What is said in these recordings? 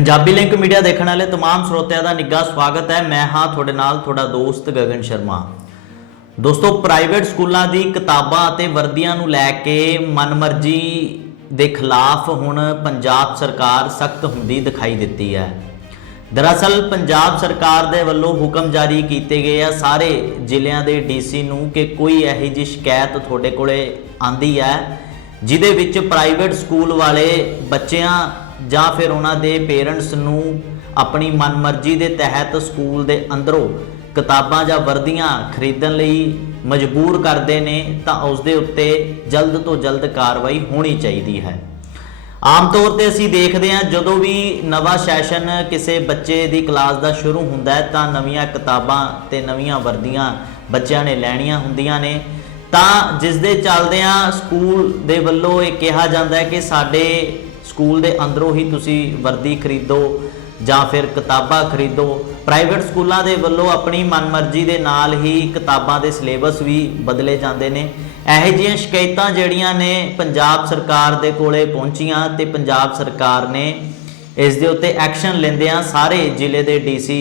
Punjabi link media ਦੇਖਣ ਵਾਲੇ तमाम ਸਰੋਤਿਆਂ ਦਾ ਨਿੱਘਾ ਸਵਾਗਤ ਹੈ ਮੈਂ ਹਾਂ ਤੁਹਾਡੇ ਨਾਲ ਤੁਹਾਡਾ ਦੋਸਤ ਗਗਨ ਸ਼ਰਮਾ ਦੋਸਤੋ ਪ੍ਰਾਈਵੇਟ ਸਕੂਲਾਂ ਦੀ ਕਿਤਾਬਾਂ ਅਤੇ ਵਰਦੀਆਂ ਨੂੰ ਲੈ ਕੇ ਮਨਮਰਜ਼ੀ ਦੇ ਖਿਲਾਫ ਹੁਣ ਪੰਜਾਬ ਸਰਕਾਰ ਸਖਤ ਹੁੰਦੀ ਦਿਖਾਈ ਦਿੱਤੀ ਹੈ ਦਰਅਸਲ ਪੰਜਾਬ ਸਰਕਾਰ ਦੇ ਵੱਲੋਂ ਹੁਕਮ ਜਾਰੀ ਕੀਤੇ ਗਏ ਆ ਸਾਰੇ ਜ਼ਿਲ੍ਹਿਆਂ ਦੇ ਡੀਸੀ ਨੂੰ ਕਿ ਕੋਈ ਇਹੋ ਜਿਹੀ ਸ਼ਿਕਾਇਤ ਤੁਹਾਡੇ ਕੋਲੇ ਆਂਦੀ ਹੈ ਜਿਹਦੇ ਵਿੱਚ ਪ੍ਰਾਈਵੇਟ ਸਕੂਲ ਵਾਲੇ ਬੱਚਿਆਂ ਜਾਂ ਫਿਰ ਉਹਨਾਂ ਦੇ ਪੇਰੈਂਟਸ ਨੂੰ ਆਪਣੀ ਮਨਮਰਜ਼ੀ ਦੇ ਤਹਿਤ ਸਕੂਲ ਦੇ ਅੰਦਰੋਂ ਕਿਤਾਬਾਂ ਜਾਂ ਵਰਦੀਆਂ ਖਰੀਦਣ ਲਈ ਮਜਬੂਰ ਕਰਦੇ ਨੇ, ਤਾਂ ਉਸ ਦੇ ਉੱਤੇ ਜਲਦ ਤੋਂ ਜਲਦ ਕਾਰਵਾਈ ਹੋਣੀ ਚਾਹੀਦੀ ਹੈ। ਆਮ ਤੌਰ ਤੇ ਅਸੀਂ ਦੇਖਦੇ ਹਾਂ, ਜਦੋਂ ਵੀ ਨਵਾਂ ਸੈਸ਼ਨ ਕਿਸੇ ਬੱਚੇ ਦੀ ਕਲਾਸ ਦਾ ਸ਼ੁਰੂ ਹੁੰਦਾ ਹੈ, ਤਾਂ ਨਵੀਆਂ ਕਿਤਾਬਾਂ ਤੇ ਨਵੀਆਂ ਵਰਦੀਆਂ ਬੱਚਿਆਂ ਨੇ ਲੈਣੀਆਂ ਹੁੰਦੀਆਂ ਨੇ। ਤਾਂ ਜਿਸ ਦੇ ਚੱਲਦਿਆਂ ਸਕੂਲ ਦੇ ਵੱਲੋਂ ਇਹ ਕਿਹਾ ਜਾਂਦਾ ਹੈ ਕਿ ਸਾਡੇ ਸਕੂਲ ਦੇ ਅੰਦਰੋਂ ਹੀ ਤੁਸੀਂ ਵਰਦੀ ਖਰੀਦੋ ਜਾਂ ਫਿਰ ਕਿਤਾਬਾਂ ਖਰੀਦੋ ਪ੍ਰਾਈਵੇਟ ਸਕੂਲਾਂ ਦੇ ਵੱਲੋਂ ਆਪਣੀ ਮਨਮਰਜ਼ੀ ਦੇ ਨਾਲ ਹੀ ਕਿਤਾਬਾਂ ਦੇ ਸਿਲੇਬਸ ਵੀ ਬਦਲੇ ਜਾਂਦੇ ਨੇ। ਇਹੋ ਜਿਹੀਆਂ ਸ਼ਿਕਾਇਤਾਂ ਜਿਹੜੀਆਂ ਨੇ ਪੰਜਾਬ ਸਰਕਾਰ ਦੇ ਕੋਲੇ ਪਹੁੰਚੀਆਂ ਤੇ ਪੰਜਾਬ ਸਰਕਾਰ ਨੇ ਇਸ ਦੇ ਉੱਤੇ ਐਕਸ਼ਨ ਲੈਂਦਿਆਂ ਸਾਰੇ ਜ਼ਿਲ੍ਹੇ ਦੇ ਡੀਸੀ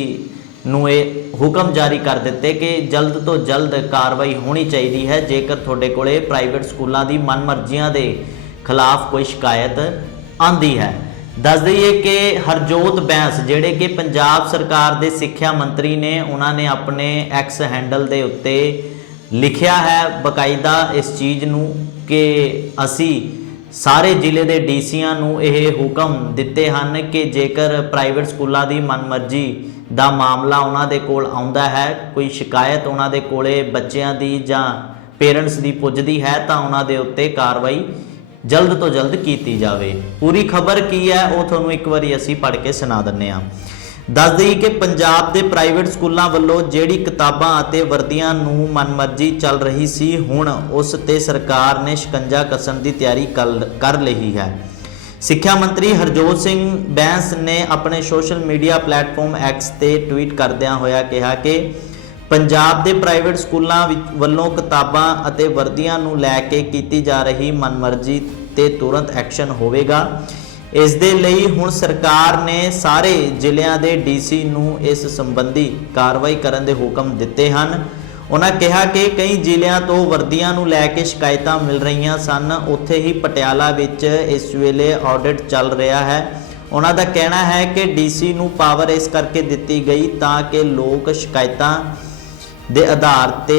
ਨੂੰ ਇਹ ਹੁਕਮ ਜਾਰੀ ਕਰ ਦਿੱਤੇ ਕਿ ਜਲਦ ਤੋਂ ਜਲਦ ਕਾਰਵਾਈ ਹੋਣੀ ਚਾਹੀਦੀ ਹੈ। ਜੇਕਰ ਤੁਹਾਡੇ ਕੋਲੇ ਪ੍ਰਾਈਵੇਟ ਸਕੂਲਾਂ ਦੀ ਮਨਮਰਜ਼ੀਆਂ ਦੇ ਖਿਲਾਫ ਕੋਈ ਸ਼ਿਕਾਇਤ ਆਂਦੀ ਹੈ। ਦੱਸ ਦਈਏ ਕਿ ਹਰਜੋਤ ਬੈਂਸ, ਜਿਹੜੇ ਕਿ ਪੰਜਾਬ ਸਰਕਾਰ ਦੇ ਸਿੱਖਿਆ ਮੰਤਰੀ ਨੇ, ਉਹਨਾਂ ਨੇ ਆਪਣੇ ਐਕਸ ਹੈਂਡਲ ਦੇ ਉੱਤੇ ਲਿਖਿਆ ਹੈ ਬਕਾਇਦਾ ਇਸ ਚੀਜ਼ ਨੂੰ ਕਿ ਅਸੀਂ ਸਾਰੇ ਜ਼ਿਲ੍ਹੇ ਦੇ ਡੀਸੀਆਂ ਨੂੰ ਇਹ ਹੁਕਮ ਦਿੱਤੇ ਹਨ ਕਿ ਜੇਕਰ ਪ੍ਰਾਈਵੇਟ ਸਕੂਲਾਂ ਦੀ ਮਨਮਰਜ਼ੀ ਦਾ ਮਾਮਲਾ ਉਹਨਾਂ ਦੇ ਕੋਲ ਆਉਂਦਾ ਹੈ, ਕੋਈ ਸ਼ਿਕਾਇਤ ਉਹਨਾਂ ਦੇ ਕੋਲੇ ਬੱਚਿਆਂ ਦੀ ਜਾਂ ਪੇਰੈਂਟਸ ਦੀ ਪੁੱਜਦੀ ਹੈ, ਤਾਂ ਉਹਨਾਂ ਦੇ ਉੱਤੇ ਕਾਰਵਾਈ ਜਲਦ ਤੋਂ ਜਲਦ ਕੀਤੀ ਜਾਵੇ। ਪੂਰੀ ਖਬਰ ਕੀ ਹੈ, ਉਹ ਤੁਹਾਨੂੰ ਇੱਕ ਵਾਰੀ ਅਸੀਂ ਪੜ੍ਹ ਕੇ ਸੁਣਾ ਦਿੰਨੇ ਆ ਦੱਸ ਦਈ ਕਿ ਪੰਜਾਬ ਦੇ ਪ੍ਰਾਈਵੇਟ ਸਕੂਲਾਂ ਵੱਲੋਂ ਜਿਹੜੀ ਕਿਤਾਬਾਂ ਅਤੇ ਵਰਦੀਆਂ ਨੂੰ ਮਨਮਰਜ਼ੀ ਚੱਲ ਰਹੀ ਸੀ, ਹੁਣ ਉਸ ਤੇ ਸਰਕਾਰ ਨੇ ਸ਼ਿਕੰਜਾ ਕੱਸਣ ਦੀ ਤਿਆਰੀ ਕਰ- ਕਰ ਲਈ ਹੈ। ਸਿੱਖਿਆ ਮੰਤਰੀ ਹਰਜੋਤ ਸਿੰਘ ਬੈਂਸ ਨੇ ਆਪਣੇ ਸੋਸ਼ਲ ਮੀਡੀਆ ਪਲੇਟਫਾਰਮ ਐਕਸ ਤੇ ਟਵੀਟ ਕਰਦਿਆਂ ਹੋਇਆ ਕਿਹਾ ਕਿ ਪੰਜਾਬ ਦੇ ਪ੍ਰਾਈਵੇਟ ਸਕੂਲਾਂ ਵਿੱਚ ਵੱਲੋਂ ਕਿਤਾਬਾਂ ਅਤੇ ਵਰਦੀਆਂ ਨੂੰ ਲੈ ਕੇ ਕੀਤੀ ਜਾ ਰਹੀ ਮਨਮਰਜ਼ੀ ਤੇ ਤੁਰੰਤ ਐਕਸ਼ਨ ਹੋਵੇਗਾ। ਇਸ ਦੇ ਲਈ ਹੁਣ ਸਰਕਾਰ ਨੇ ਸਾਰੇ ਜ਼ਿਲ੍ਹਿਆਂ ਦੇ ਡੀਸੀ ਨੂੰ ਇਸ ਸੰਬੰਧੀ ਕਾਰਵਾਈ ਕਰਨ ਦੇ ਹੁਕਮ ਦਿੱਤੇ ਹਨ। ਉਹਨਾਂ ਕਿਹਾ ਕਿ ਕਈ ਜ਼ਿਲ੍ਹਿਆਂ ਤੋਂ ਵਰਦੀਆਂ ਨੂੰ ਲੈ ਕੇ ਸ਼ਿਕਾਇਤਾਂ ਮਿਲ ਰਹੀਆਂ ਸਨ। ਉੱਥੇ ਹੀ ਪਟਿਆਲਾ ਵਿੱਚ ਇਸ ਵੇਲੇ ਆਡਿਟ ਚੱਲ ਰਿਹਾ ਹੈ। ਉਹਨਾਂ ਦਾ ਕਹਿਣਾ ਹੈ ਕਿ ਡੀਸੀ ਨੂੰ ਪਾਵਰ ਇਸ ਕਰਕੇ ਦਿੱਤੀ ਗਈ ਤਾਂ ਕਿ ਲੋਕ ਸ਼ਿਕਾਇਤਾਂ ਦੇ ਆਧਾਰ ਤੇ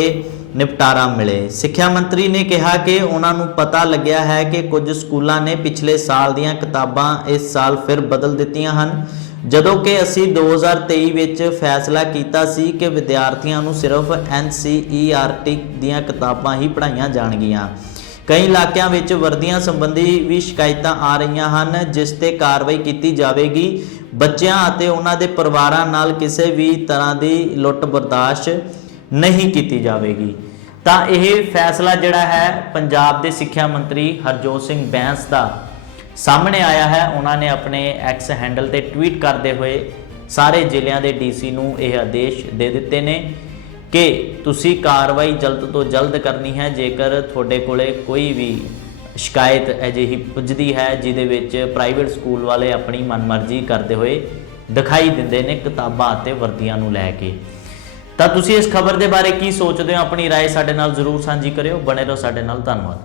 ਨਿਪਟਾਰਾ ਮਿਲੇ। ਸਿੱਖਿਆ ਮੰਤਰੀ ਨੇ ਕਿਹਾ ਕਿ ਉਹਨਾਂ ਨੂੰ ਪਤਾ ਲੱਗਿਆ ਹੈ ਕਿ ਕੁਝ ਸਕੂਲਾਂ ਨੇ ਪਿਛਲੇ ਸਾਲ ਦੀਆਂ ਕਿਤਾਬਾਂ ਇਸ ਸਾਲ ਫਿਰ ਬਦਲ ਦਿੱਤੀਆਂ ਹਨ। ਜਦੋਂ ਕਿ ਅਸੀਂ 2023 ਵਿੱਚ ਫੈਸਲਾ ਕੀਤਾ ਸੀ ਕਿ ਵਿਦਿਆਰਥੀਆਂ ਨੂੰ ਸਿਰਫ NCERT ਦੀਆਂ ਕਿਤਾਬਾਂ ਹੀ ਪੜ੍ਹਾਈਆਂ ਜਾਣਗੀਆਂ। ਕਈ ਇਲਾਕਿਆਂ ਵਿੱਚ ਵਰਦੀਆਂ ਸੰਬੰਧੀ ਵੀ ਸ਼ਿਕਾਇਤਾਂ ਆ ਰਹੀਆਂ ਹਨ, ਜਿਸ ਤੇ ਕਾਰਵਾਈ ਕੀਤੀ ਜਾਵੇਗੀ। ਬੱਚਿਆਂ ਅਤੇ ਉਹਨਾਂ ਦੇ ਪਰਿਵਾਰਾਂ ਨਾਲ ਕਿਸੇ ਵੀ ਤਰ੍ਹਾਂ ਦੀ ਲੁੱਟ ਬਰਦਾਸ਼ਤ ਨਹੀਂ ਕੀਤੀ ਜਾਵੇਗੀ। ਤਾਂ ਇਹ ਫੈਸਲਾ ਜਿਹੜਾ ਹੈ, ਪੰਜਾਬ ਦੇ ਸਿੱਖਿਆ ਮੰਤਰੀ ਹਰਜੋਤ ਸਿੰਘ ਬੈਂਸ ਦਾ ਸਾਹਮਣੇ ਆਇਆ ਹੈ। ਉਹਨਾਂ ਨੇ ਆਪਣੇ ਐਕਸ ਹੈਂਡਲ ਤੇ ਟਵੀਟ ਕਰਦੇ ਹੋਏ ਸਾਰੇ ਜ਼ਿਲ੍ਹਿਆਂ ਦੇ ਡੀਸੀ ਨੂੰ ਇਹ ਆਦੇਸ਼ ਦੇ ਦਿੱਤੇ ਨੇ ਕਿ ਤੁਸੀਂ ਕਾਰਵਾਈ ਜਲਦ ਤੋਂ ਜਲਦ ਕਰਨੀ ਹੈ। ਜੇਕਰ ਤੁਹਾਡੇ ਕੋਲੇ ਕੋਈ ਵੀ ਸ਼ਿਕਾਇਤ ਅਜਿਹੀ ਪੁੱਜਦੀ ਹੈ, ਜਿਹਦੇ ਵਿੱਚ ਪ੍ਰਾਈਵੇਟ ਸਕੂਲ ਵਾਲੇ ਆਪਣੀ ਮਨਮਰਜ਼ੀ ਕਰਦੇ ਹੋਏ ਦਿਖਾਈ ਦਿੰਦੇ ਨੇ ਕਿਤਾਬਾਂ ਅਤੇ ਵਰਦੀਆਂ ਨੂੰ ਲੈ ਕੇ। ਤਾਂ ਤੁਸੀਂ ਇਸ ਖਬਰ ਦੇ ਬਾਰੇ ਕੀ ਸੋਚਦੇ ਹੋ ਆਪਣੀ رائے ਸਾਡੇ ਨਾਲ ਜ਼ਰੂਰ ਸਾਂਝੀ ਕਰਿਓ ਬਣੇ ਰਹੋ ਸਾਡੇ ਨਾਲ ਧੰਨਵਾਦ